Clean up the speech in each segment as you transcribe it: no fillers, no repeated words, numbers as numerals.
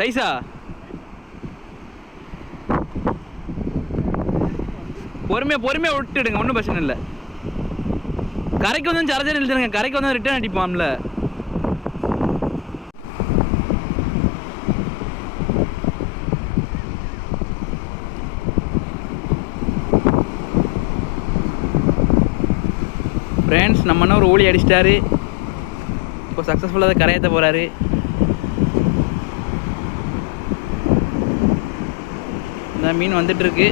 சைஸா? பொறுமையாக விட்டுடுங்க, ஒன்றும் பிரச்சனை இல்லை. கரைக்கு வந்து சரச்சரி இழுத்துருங்க, கரைக்கு வந்து ரிட்டர்ன் அடிப்பான்ல. ஃப்ரெண்ட்ஸ், நம்ம அண்ணன் ஒரு ஊழி அடிச்சிட்டாரு. இப்போ சக்ஸஸ்ஃபுல்லாக அதை கரையத்த போகிறாரு. இந்த மீன் வந்துட்டுருக்கு.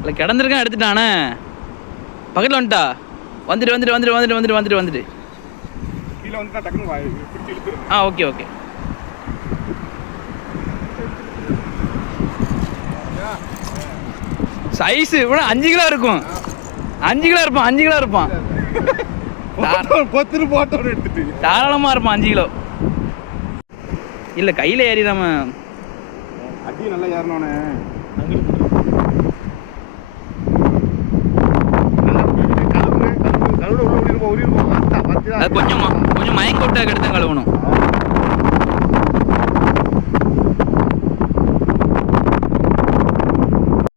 இல்லை கிடந்திருக்கான், எடுத்துட்டானே. பக்கத்தில் வந்துட்டா. வந்துட்டு ஓகே ஓகே. சைஸ் இவ்வளோ 5 கிலோ இருக்கும். 5 கிலோ இருப்பான், 5 கிலோ இருப்பான். தாராளமாக இருப்பான் 5 கிலோ. இல்லை கையில் ஏறிடாம அடி நல்லா ஏறணும்னே. அது கொஞ்சம் மயங்க விட்டா எடுத்து கழுவணும்.